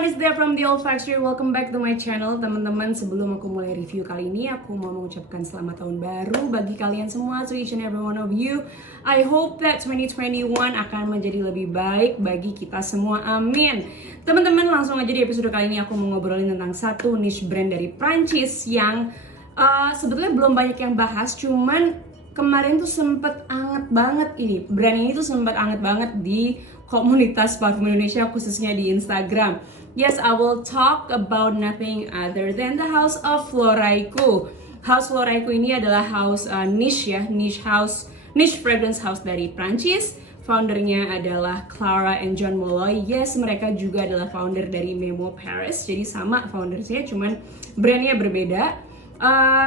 everyone, it's there from the Old Factory. Welcome back to my channel, teman-teman. Sebelum aku mulai review kali ini, aku mau mengucapkan selamat tahun baru bagi kalian semua, to each and every one of you. I hope that 2021 akan menjadi lebih baik bagi kita semua. Amin. Teman-teman, langsung aja di episode kali ini aku mau ngobrolin tentang satu niche brand dari Prancis yang sebetulnya belum banyak yang bahas, cuman kemarin tuh sempet anget banget ini. Brand ini tuh sempet anget banget di komunitas parfum Indonesia, khususnya di Instagram. Yes, I will talk about nothing other than the House of Floraiku. House Floraiku ini adalah house niche ya, niche fragrance house dari Prancis. Foundernya adalah Clara and John Molloy. Yes, mereka juga adalah founder dari Memo Paris. Jadi sama foundersnya, cuman brandnya berbeda.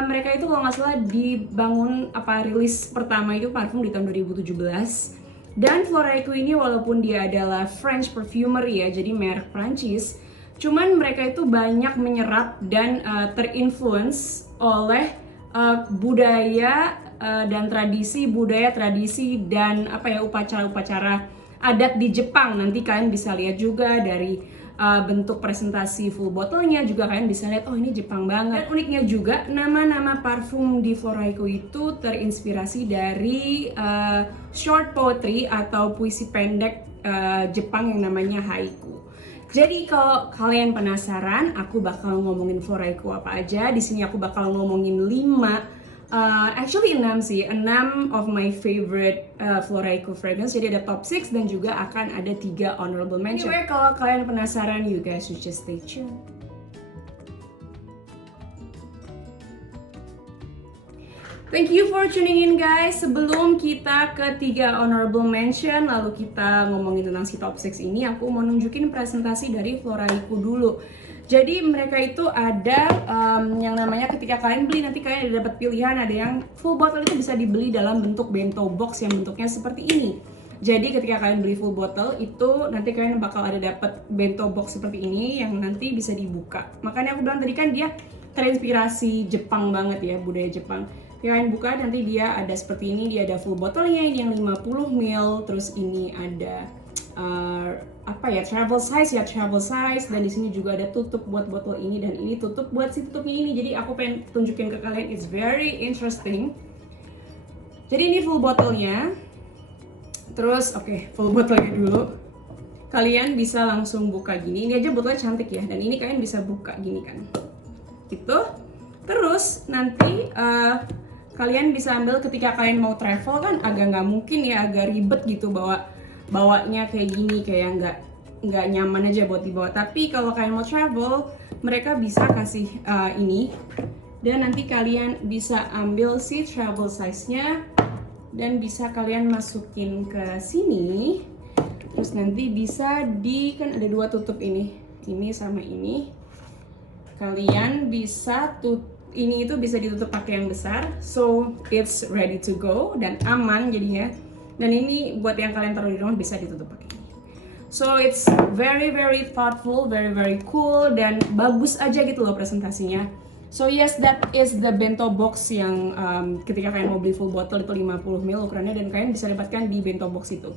Mereka itu kalau nggak salah dibangun rilis pertama itu parfum di tahun 2017. Dan Floraiku ini walaupun dia adalah French perfumer ya, jadi merek Prancis, cuman mereka itu banyak menyerap dan terinfluence oleh budaya dan tradisi dan upacara-upacara adat di Jepang. Nanti kalian bisa lihat juga dari bentuk presentasi full botolnya, juga kalian bisa lihat oh ini Jepang banget. Dan uniknya juga nama-nama parfum di Floraiku itu terinspirasi dari short poetry atau puisi pendek Jepang yang namanya haiku. Jadi kalau kalian penasaran, aku bakal ngomongin Floraiku apa aja. Di sini aku bakal ngomongin 6 of my favorite Floraiku fragrance. Jadi ada top 6 dan juga akan ada 3 honorable mention. Anyway, kalau kalian penasaran, you guys should just stay tuned. Thank you for tuning in guys. Sebelum kita ke 3 honorable mention, lalu kita ngomongin tentang si top 6 ini, aku mau nunjukin presentasi dari Floraiku dulu. Jadi mereka itu ada yang namanya ketika kalian beli, nanti kalian ada dapat pilihan, ada yang full bottle itu bisa dibeli dalam bentuk bento box yang bentuknya seperti ini. Jadi ketika kalian beli full bottle itu nanti kalian bakal ada dapat bento box seperti ini yang nanti bisa dibuka. Makanya aku bilang tadi kan dia terinspirasi Jepang banget ya, budaya Jepang. Kalian buka nanti dia ada seperti ini, dia ada full botolnya ini yang 50 ml, terus ini ada travel size, dan di sini juga ada tutup buat botol ini, dan ini tutup buat si tutupnya ini. Jadi aku pengen tunjukin ke kalian, it's very interesting. Jadi ini full botolnya. Terus full botolnya dulu. Kalian bisa langsung buka gini. Ini aja botolnya cantik ya, dan ini kalian bisa buka gini kan. Gitu. Terus nanti kalian bisa ambil ketika kalian mau travel kan agak nggak mungkin ya, agak ribet gitu bawanya kayak gini, kayak nggak nyaman aja buat dibawa. Tapi kalau kalian mau travel, mereka bisa kasih ini, dan nanti kalian bisa ambil si travel size-nya dan bisa kalian masukin ke sini. Terus nanti bisa kan ada 2 tutup ini sama ini. Kalian bisa ini itu bisa ditutup pakai yang besar, so it's ready to go dan aman jadinya. Dan ini buat yang kalian taruh di rumah bisa ditutup pakai ini. So it's very very thoughtful, very very cool, dan bagus aja gitu loh presentasinya. So yes, that is the bento box yang ketika kalian mau beli full bottle itu 50 ml ukurannya, dan kalian bisa dapatkan di bento box itu.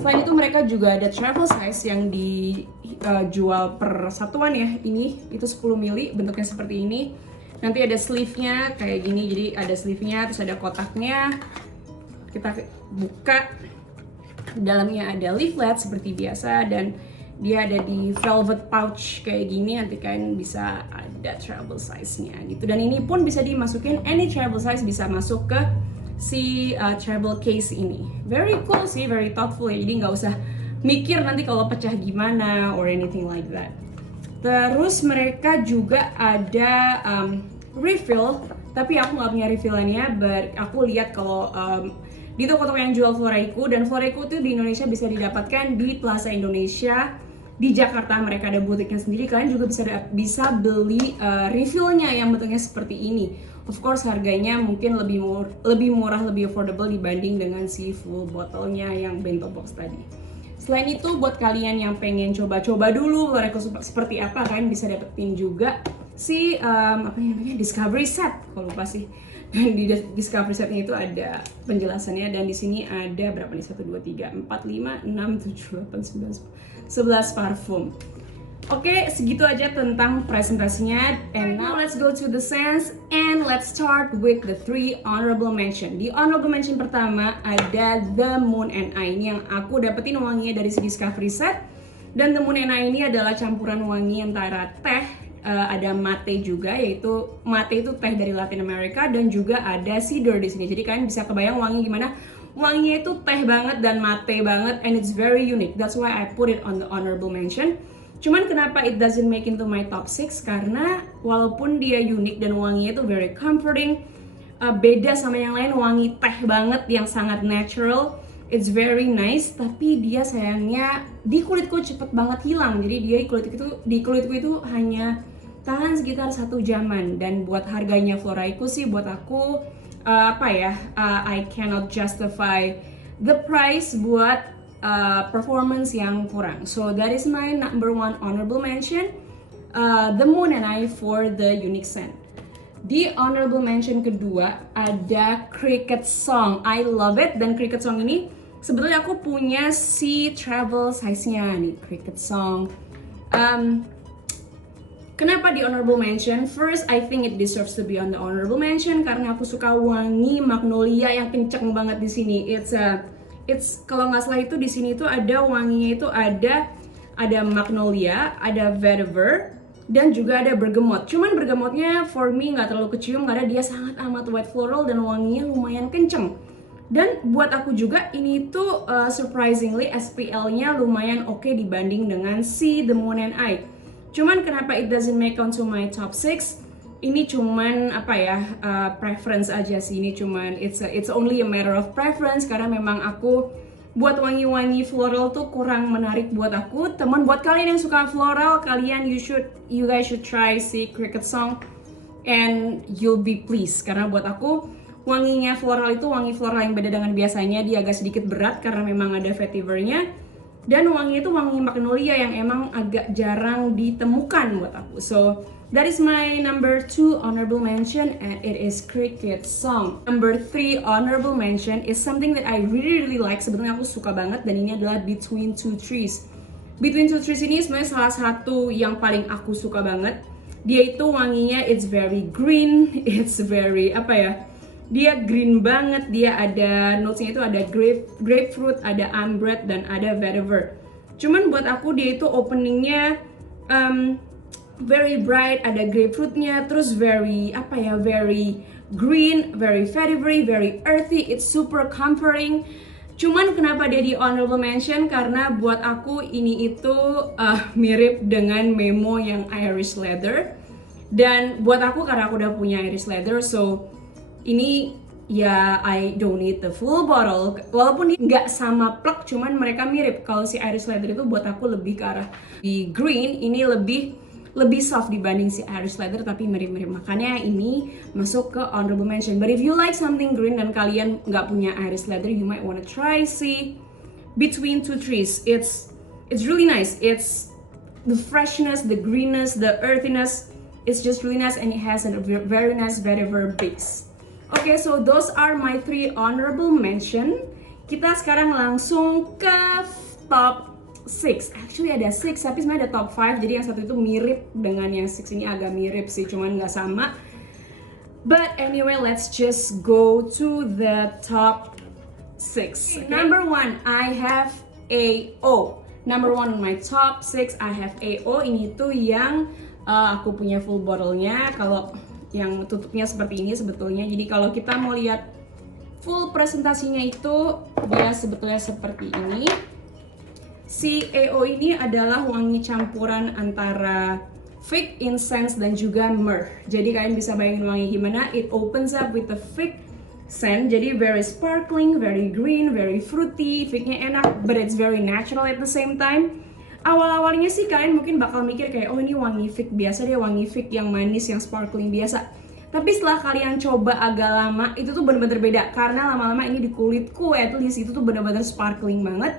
Selain itu mereka juga ada travel size yang dijual per satuan ya. Ini itu 10 ml, bentuknya seperti ini. Nanti ada sleeve-nya kayak gini, jadi ada sleeve-nya, terus ada kotaknya. Kita buka, dalamnya ada leaflet seperti biasa, dan dia ada di velvet pouch kayak gini. Nanti kalian bisa ada travel size-nya gitu, dan ini pun bisa dimasukin, any travel size bisa masuk ke si travel case ini. Very cool sih, very thoughtful ya, jadi nggak usah mikir nanti kalau pecah gimana or anything like that. Terus mereka juga ada refill, tapi aku nggak punya refillannya, but aku lihat kalau di toko-toko yang jual Floraiku, dan Floraiku itu di Indonesia bisa didapatkan di Plaza Indonesia. Di Jakarta mereka ada butiknya sendiri, kalian juga bisa beli refillnya yang bentuknya seperti ini. Of course harganya mungkin lebih murah, lebih affordable dibanding dengan si full botolnya yang bento box tadi. Selain itu buat kalian yang pengen coba-coba dulu Floraiku seperti apa, kalian bisa dapetin juga si discovery set, kalau lupa sih. Dan di discovery setnya itu ada penjelasannya, dan di sini ada berapa nih, 1, 2, 3, 4, 5, 6, 7, 8, 9, 11 parfum. Oke, segitu aja tentang presentasinya. And now let's go to the scents and let's start with the 3 honorable mention. Di honorable mention pertama ada The Moon and I. Ini yang aku dapetin wanginya dari si Discovery Set. Dan The Moon and I ini adalah campuran wangi antara teh, ada mate juga, yaitu mate itu teh dari Latin America, dan juga ada cedar di sini. Jadi kalian bisa kebayang wangi gimana? Wanginya itu teh banget dan mate banget, and it's very unique. That's why I put it on the honorable mention. Cuman kenapa it doesn't make into my top 6? Karena walaupun dia unik dan wanginya itu very comforting, beda sama yang lain, wangi teh banget yang sangat natural, it's very nice, tapi dia sayangnya di kulitku cepet banget hilang. Jadi dia di kulitku itu hanya tahan sekitar 1 jaman, dan buat harganya Floraiku sih buat aku I cannot justify the price buat performance yang kurang. So that is my number 1 honorable mention, The Moon and I for the unique scent. Di honorable mention kedua ada Cricket Song. I love it, dan Cricket Song ini sebetulnya aku punya si travel size-nya nih, Cricket Song. Kenapa di honorable mention? First, I think it deserves to be on the honorable mention karena aku suka wangi magnolia yang kenceng banget di sini. It's kalau nggak salah itu di sini tuh ada wanginya itu ada magnolia, ada vetiver, dan juga ada bergamot. Cuman bergamotnya for me nggak terlalu kecium karena dia sangat amat white floral dan wanginya lumayan kenceng. Dan buat aku juga ini tuh surprisingly SPL-nya lumayan oke dibanding dengan si The Moon and I. Cuman kenapa it doesn't make onto my top 6? Ini cuman preference aja sih. Ini cuman it's only a matter of preference karena memang aku buat wangi-wangi floral tuh kurang menarik buat aku. Teman, buat kalian yang suka floral, you guys should try si Cricket Song and you'll be pleased karena buat aku wanginya floral itu wangi floral yang beda dengan biasanya. Dia agak sedikit berat karena memang ada vetivernya, dan wangi itu wangi magnolia yang emang agak jarang ditemukan buat aku. So that is my number 2 honorable mention, and it is Cricket Song. Number 3 honorable mention is something that I really like. Sebenarnya aku suka banget, dan ini adalah Between Two Trees. Between Two Trees ini sebenarnya salah satu yang paling aku suka banget. Dia itu wanginya it's very green, it's very dia green banget. Dia ada notes-nya itu ada grapefruit, ada ambre, dan ada vetiver. Cuman buat aku dia itu openingnya very bright, ada grapefruitnya, terus very green, very vetivery, very earthy. It's super comforting. Cuman kenapa dia di honorable mention? Karena buat aku ini itu mirip dengan Memo yang Irish Leather. Dan buat aku karena aku udah punya Irish Leather, so ini I don't need the full bottle. Walaupun nggak sama plug, cuman mereka mirip. Kalau si Irish Leather itu buat aku lebih ke arah di green, ini lebih soft dibanding si Irish Leather, tapi mirip-mirip. Makanya ini masuk ke honorable mention. But if you like something green dan kalian nggak punya Irish Leather, you might wanna try si Between Two Trees. It's really nice. It's the freshness, the greenness, the earthiness. It's just really nice, and it has a very nice vetiver base. Okay, so those are my 3 honorable mention. Kita sekarang langsung ke top 6. Actually ada 6, tapi sebenarnya ada top 5. Jadi yang satu itu mirip dengan yang 6 ini, agak mirip sih, cuman nggak sama. But anyway, let's just go to the top 6. Okay. Number 1, I have AO. Number 1 on my top 6, I have AO. Ini tuh yang aku punya full bottle-nya. Kalau yang tutupnya seperti ini sebetulnya. Jadi kalau kita mau lihat full presentasinya itu dia sebetulnya seperti ini. Si AO ini adalah wangi campuran antara fig, incense, dan juga myrrh. Jadi kalian bisa bayangin wangi gimana. It opens up with the fig scent. Jadi very sparkling, very green, very fruity. Fignya enak, but it's very natural at the same time. Awal-awalnya sih kalian mungkin bakal mikir kayak, oh ini wangi fig biasa, dia wangi fig yang manis, yang sparkling biasa. Tapi setelah kalian coba agak lama, itu tuh bener-bener beda. Karena lama-lama ini di kulitku, at least itu tuh bener-bener sparkling banget.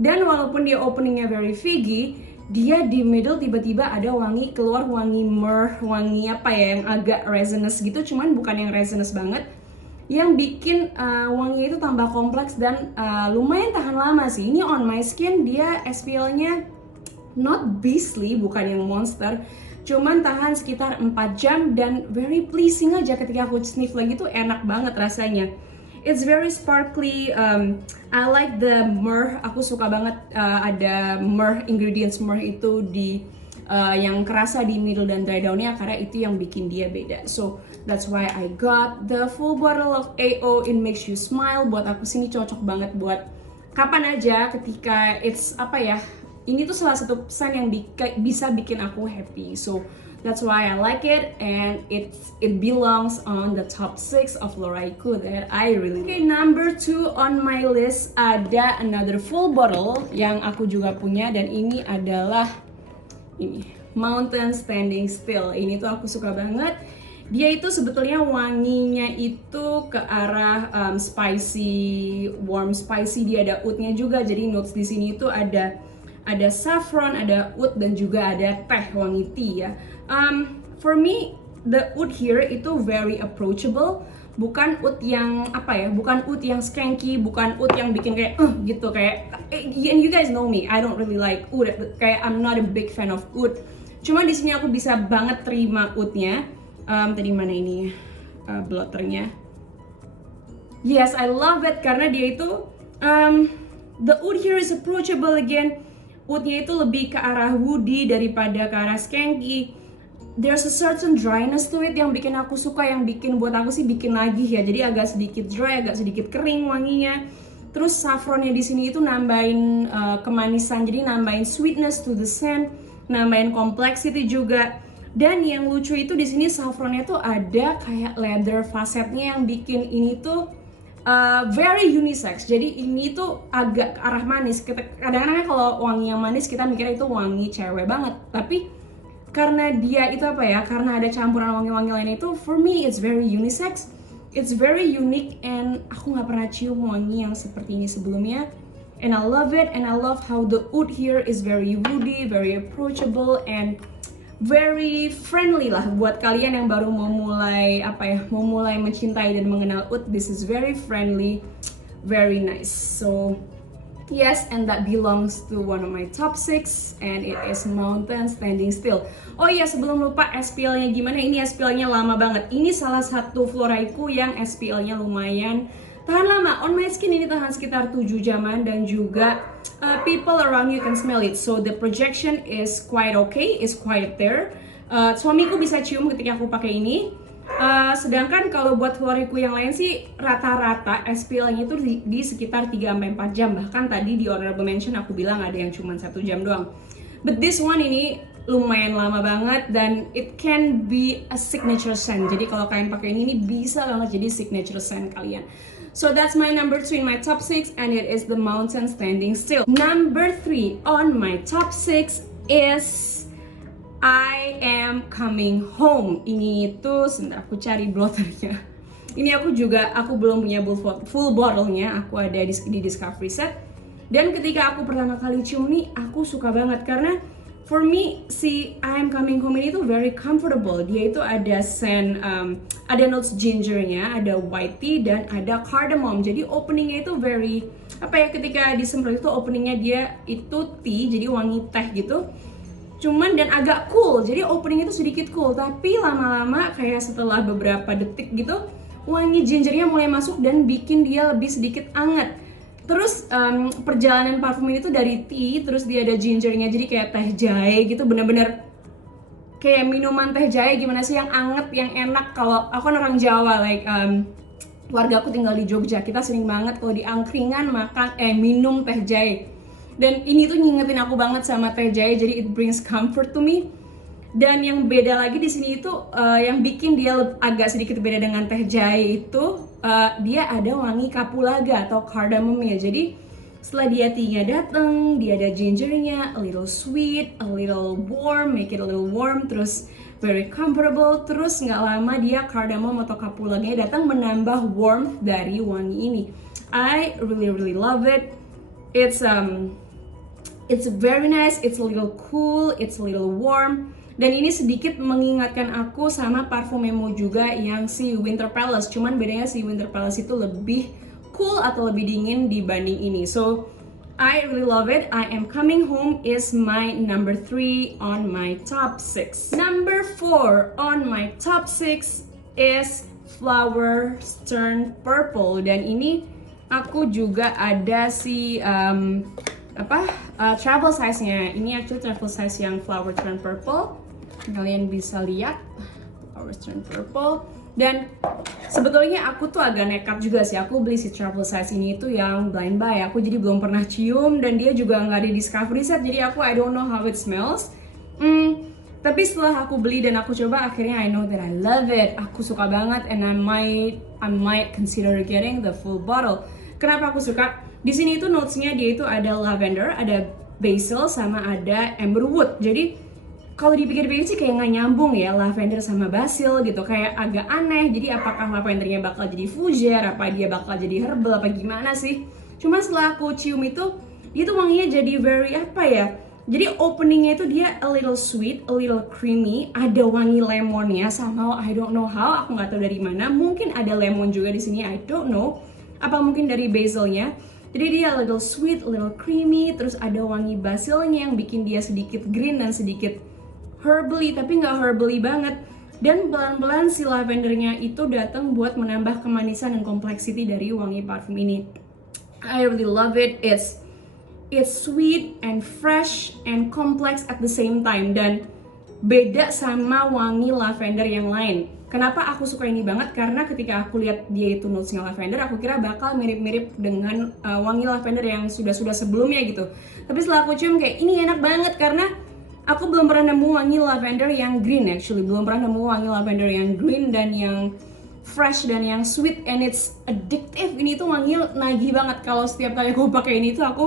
Dan walaupun dia openingnya very figgy, dia di middle tiba-tiba ada keluar wangi myrrh, wangi yang agak resinous gitu. Cuman bukan yang resinous banget, yang bikin wanginya itu tambah kompleks dan lumayan tahan lama sih. Ini on my skin, dia SPL-nya not beastly, bukan yang monster, cuman tahan sekitar 4 jam dan very pleasing aja. Ketika aku sniff lagi tuh enak banget rasanya. It's very sparkly. I like the myrrh. Aku suka banget ada myrrh, ingredients myrrh itu di yang kerasa di middle dan dry down-nya, karena itu yang bikin dia beda. So that's why I got the full bottle of AO. It makes you smile. Buat aku sini cocok banget buat kapan aja ketika it's apa ya. Ini tuh salah satu scent yang bisa bikin aku happy. So that's why I like it, and it belongs on the top 6 of Loraiku that I really like. Okay, number 2 on my list ada another full bottle yang aku juga punya, dan ini adalah ini Mountain Standing Still. Ini tuh aku suka banget. Dia itu sebetulnya wanginya itu ke arah spicy, warm spicy. Dia ada oudnya juga. Jadi notes di sini itu ada saffron, ada oud, dan juga ada teh, wangi tea ya. For me, the oud here itu very approachable. Bukan oud yang apa ya, bukan oud yang skanky, bukan oud yang bikin kayak gitu, kayak and you guys know me, I don't really like oud, kayak I'm not a big fan of oud. Cuma di sini aku bisa banget terima oudnya. Tadi mana ini blotternya? Yes, I love it karena dia itu the oud here is approachable again. Oudnya itu lebih ke arah woody daripada ke arah skanky. There's a certain dryness to it yang bikin aku suka, yang bikin buat aku sih bikin lagi ya. Jadi agak sedikit dry, agak sedikit kering wanginya. Terus saffronnya di sini itu nambahin kemanisan, jadi nambahin sweetness to the scent, nambahin complexity juga. Dan yang lucu itu di sini saffronnya tuh ada kayak leather facetnya yang bikin ini tuh very unisex. Jadi ini tuh agak ke arah manis. Kadang-kadang kalau wangi yang manis kita mikirnya itu wangi cewek banget. Tapi karena dia itu apa ya, karena ada campuran wangi-wangi lain itu, for me it's very unisex. It's very unique, and aku nggak pernah cium wangi yang seperti ini sebelumnya. And I love it, and I love how the oud here is very woody, very approachable, and very friendly lah buat kalian yang baru mau mulai mencintai dan mengenal oud. This is very friendly, very nice. So yes, and that belongs to one of my top 6, and it is Mountain Standing Still. Oh iya, sebelum lupa, SPL-nya gimana? Ini SPL-nya lama banget. Ini salah satu Floraiku yang SPL-nya lumayan tahan lama. On my skin ini tahan sekitar 7 jaman, dan juga people around you can smell it. So the projection is quite okay, is quite there. Suamiku bisa cium ketika aku pakai ini. Sedangkan kalau buat Floraiku yang lain sih rata-rata SPL-nya itu di sekitar 3-4 jam. Bahkan tadi di honorable mention aku bilang ada yang cuma 1 jam doang. But this one ini lumayan lama banget, dan it can be a signature scent. Jadi kalau kalian pakai ini bisa banget jadi signature scent kalian. So that's my number 2 in my top 6, and it is the Mountain Standing Still. Number 3 on my top 6 is I Am Coming Home. Ini tuh, sebentar aku cari blotternya. Ini aku belum punya full bottle-nya, aku ada di Discovery Set. Dan ketika aku pertama kali cium nih, aku suka banget karena for me, si I Am Coming Home ini tuh very comfortable. Dia itu ada scent, ada notes gingernya, ada white tea, dan ada cardamom. Jadi openingnya itu very, ketika disemprot itu openingnya dia itu tea, jadi wangi teh gitu. Cuman dan agak cool, jadi openingnya itu sedikit cool. Tapi lama-lama kayak setelah beberapa detik gitu, wangi gingernya mulai masuk dan bikin dia lebih sedikit anget. Terus perjalanan parfum ini tuh dari tea, terus dia ada gingernya, jadi kayak teh jahe gitu, bener-bener kayak minuman teh jahe gimana sih yang anget, yang enak. Kalau aku orang Jawa, keluarga aku tinggal di Jogja, kita sering banget kalau di angkringan minum teh jahe. Dan ini tuh ngingetin aku banget sama teh jahe, jadi it brings comfort to me. Dan yang beda lagi di sini itu yang bikin dia agak sedikit beda dengan teh jahe itu dia ada wangi kapulaga atau cardamomnya. Jadi setelah dia tea-nya dateng, dia ada gingernya, a little sweet, a little warm, make it a little warm, terus very comfortable. Terus nggak lama dia cardamom atau kapulaganya datang menambah warmth dari wangi ini. I really love it. It's very nice, it's a little cool, it's a little warm. Dan ini sedikit mengingatkan aku sama parfum Memo juga yang si Winter Palace. Cuman bedanya si Winter Palace itu lebih cool atau lebih dingin dibanding ini. So I really love it. I Am Coming Home is my number 3 on my top 6. Number 4 on my top 6 is Flowers Turn Purple, dan ini aku juga ada si travel size-nya. Ini actually travel size yang Flowers Turn Purple. Kalian bisa lihat Flowers Turn Purple. Dan sebetulnya aku tuh agak nekat juga sih. Aku beli si travel size ini itu yang blind buy. Aku jadi belum pernah cium, dan dia juga nggak di discovery set. Jadi aku I don't know how it smells. Tapi setelah aku beli dan aku coba, akhirnya I know that I love it. Aku suka banget, and I might consider getting the full bottle. Kenapa aku suka? Di sini itu notesnya dia itu ada lavender, ada basil, sama ada amberwood. Jadi kalau dipikir-pikir sih kayak nggak nyambung ya, lavender sama basil gitu, kayak agak aneh. Jadi apakah lavendernya bakal jadi fougere, apa dia bakal jadi herbal, apa gimana sih? Cuma setelah aku cium itu wanginya jadi very apa ya? Jadi openingnya itu dia a little sweet, a little creamy, ada wangi lemonnya, somehow I don't know how, aku nggak tahu dari mana. Mungkin ada lemon juga di sini, I don't know. Apa mungkin dari basilnya? Jadi dia a little sweet, a little creamy, terus ada wangi basilnya yang bikin dia sedikit green dan sedikit herbally, tapi nggak herbally banget. Dan pelan-pelan si lavendernya itu datang buat menambah kemanisan dan complexity dari wangi parfum ini. I really love it. It's sweet and fresh and complex at the same time, dan beda sama wangi lavender yang lain. Kenapa aku suka ini banget? Karena ketika aku lihat dia itu notesnya lavender, aku kira bakal mirip-mirip dengan wangi lavender yang sudah sebelumnya gitu. Tapi setelah aku cium kayak ini enak banget, karena aku belum pernah nemu wangi lavender yang green actually. Belum pernah nemu wangi lavender yang green dan yang fresh dan yang sweet, and it's addictive. Ini tuh wangi nagih banget. Kalau setiap kali aku pakai ini tuh aku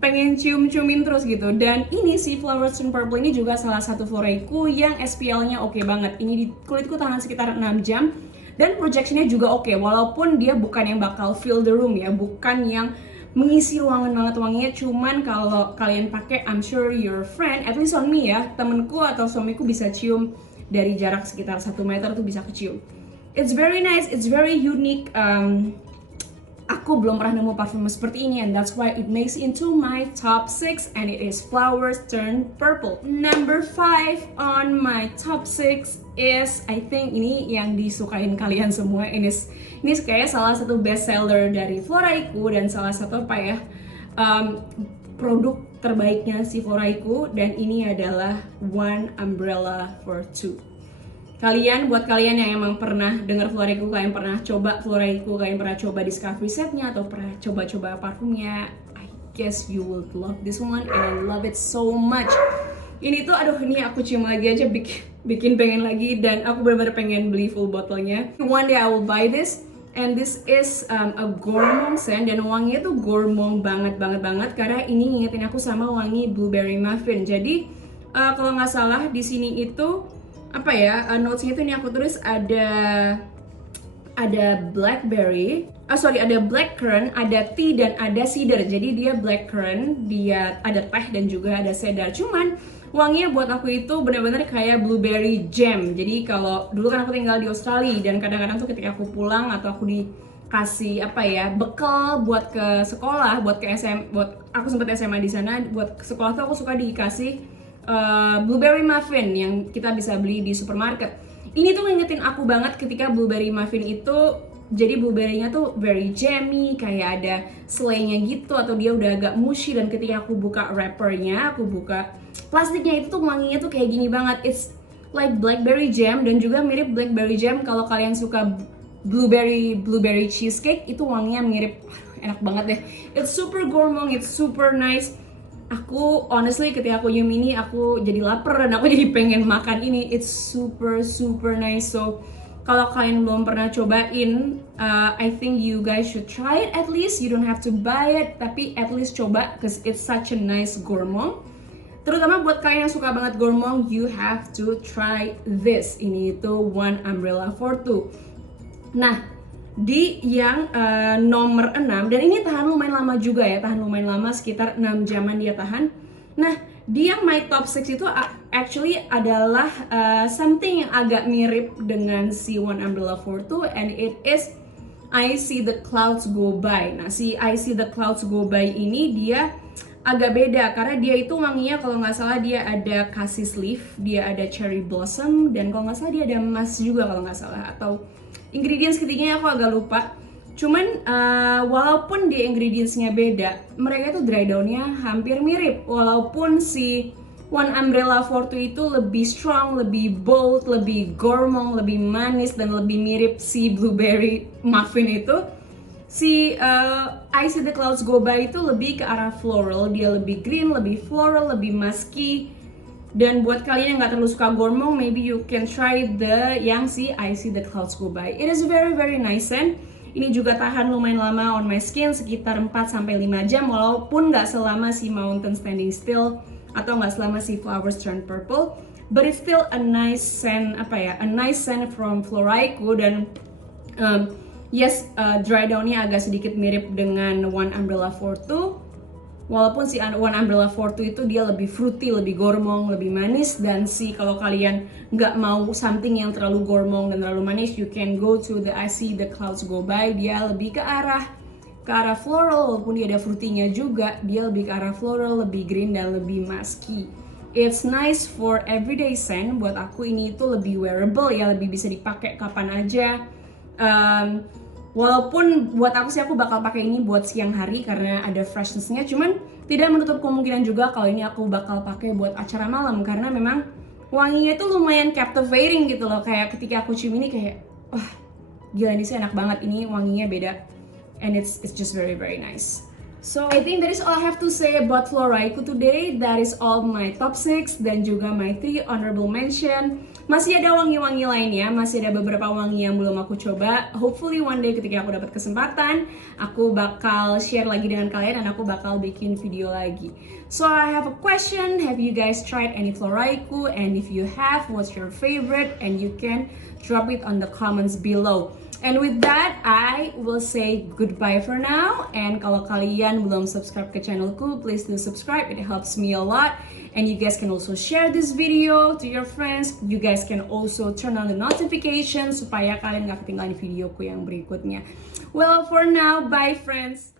pengen cium-ciumin terus gitu. Dan ini si Flowers Turn Purple ini juga salah satu Floraiku yang SPL-nya oke banget. Ini di kulitku tahan sekitar 6 jam. Dan projectionnya juga oke, walaupun dia bukan yang bakal fill the room ya, bukan yang mengisi ruangan banget wanginya. Cuman kalau kalian pakai, I'm sure your friend, at least on me ya, temenku atau suamiku bisa cium dari jarak sekitar 1 meter tuh bisa kecium. It's very nice, it's very unique. Aku belum pernah nemu parfum seperti ini, and that's why it makes into my top 6, and it is Flowers Turn Purple. Number 5 on my top 6 is, I think ini yang disukain kalian semua. Ini kayak salah satu best seller dari Floraiku dan salah satu apa ya, produk terbaiknya si Floraiku, dan ini adalah One Umbrella for Two. Buat kalian yang emang pernah dengar Floraiku, kalian pernah coba Floraiku, kalian pernah coba discovery setnya atau pernah coba-coba parfumnya, I guess you will love this one, and I love it so much. Ini tuh aduh, ini aku cium lagi aja bikin pengen lagi, dan aku benar-benar pengen beli full botolnya. One day I will buy this, and this is a gourmand scent, dan wanginya tuh gourmand banget karena ini ngingetin aku sama wangi blueberry muffin. Jadi kalau nggak salah di sini itu apa ya, notesnya itu ini aku tulis ada blackberry, ada blackcurrant, ada tea, dan ada cedar. Jadi dia blackcurrant, dia ada teh, dan juga ada cedar. Cuman wanginya buat aku itu benar-benar kayak blueberry jam. Jadi kalau dulu kan aku tinggal di Australia, dan kadang-kadang tuh ketika aku pulang atau aku dikasih apa ya, bekal buat ke sekolah, buat aku sempat SMA di sana, buat ke sekolah tuh aku suka dikasih blueberry muffin yang kita bisa beli di supermarket. Ini tuh ngingetin aku banget ketika blueberry muffin itu, jadi blueberry-nya tuh very jammy, kayak ada selainya gitu, atau dia udah agak mushy, dan ketika aku buka wrappernya, aku buka plastiknya, itu tuh wanginya tuh kayak gini banget. It's like blackberry jam, dan juga mirip blackberry jam. Kalau kalian suka blueberry cheesecake, itu wanginya mirip. Enak banget deh. It's super gourmand, it's super nice. Aku honestly ketika aku nyium ini aku jadi lapar dan aku jadi pengen makan ini. It's super nice. So kalau kalian belum pernah cobain, I think you guys should try it at least. You don't have to buy it, tapi at least coba, cause it's such a nice gourmand. Terutama buat kalian yang suka banget gourmand, you have to try this. Ini itu One Umbrella for Two. Nah, di yang nomor 6, dan ini tahan lumayan lama juga ya, sekitar 6 jaman dia tahan. Nah, di yang my top 6 itu actually adalah something yang agak mirip dengan si One Umbrella for Two, and it is I See the Clouds Go By. Nah, si I See the Clouds Go By ini dia agak beda karena dia itu wanginya kalau nggak salah dia ada cassis leaf, dia ada cherry blossom, dan kalau nggak salah dia ada musk juga kalau nggak salah, atau ingredients ketiganya aku agak lupa. Cuman walaupun di ingredientsnya beda, mereka itu dry down-nya hampir mirip. Walaupun si One Umbrella for Two itu lebih strong, lebih bold, lebih gourmand, lebih manis, dan lebih mirip si blueberry muffin itu, si I See the Clouds Go By itu lebih ke arah floral. Dia lebih green, lebih floral, lebih musky. Dan buat kalian yang nggak terlalu suka gourmand, maybe you can try yang si I See the Clouds Go By. It is very very nice scent. Ini juga tahan lumayan lama on my skin, sekitar 4-5 jam, walaupun nggak selama si Mountain Standing Still atau nggak selama si Flowers Turn Purple, but it's still a nice scent, a nice scent from Floraiku. Dan yes, dry down-nya agak sedikit mirip dengan One Umbrella for Two. Walaupun si One Umbrella for Two itu dia lebih fruity, lebih gourmand, lebih manis. Dan kalau kalian nggak mau something yang terlalu gourmand dan terlalu manis, you can go to the I See the Clouds Go By. Dia lebih ke arah floral, walaupun dia ada fruity-nya juga. Dia lebih ke arah floral, lebih green, dan lebih musky. It's nice for everyday scent. Buat aku ini itu lebih wearable ya, lebih bisa dipakai kapan aja. Walaupun buat aku sih aku bakal pakai ini buat siang hari karena ada freshness-nya, cuman tidak menutup kemungkinan juga kalau ini aku bakal pakai buat acara malam karena memang wanginya itu lumayan captivating gitu loh. Kayak ketika aku cium ini kayak wah, gila ini sih enak banget, ini wanginya beda, and it's just very very nice. So I think that is all I have to say about Floraiku today. That is all my top 6 dan juga my 3 honorable mention. Masih ada wangi-wangi lainnya, masih ada beberapa wangi yang belum aku coba. Hopefully one day ketika aku dapat kesempatan, aku bakal share lagi dengan kalian dan aku bakal bikin video lagi. So I have a question, have you guys tried any Floraiku? And if you have, what's your favorite? And you can drop it on the comments below. And with that, I will say goodbye for now. And kalau kalian belum subscribe ke channelku, please do subscribe. It helps me a lot. And you guys can also share this video to your friends. You guys can also turn on the notifications supaya kalian gak ketinggalan videoku yang berikutnya. Well, for now, bye friends.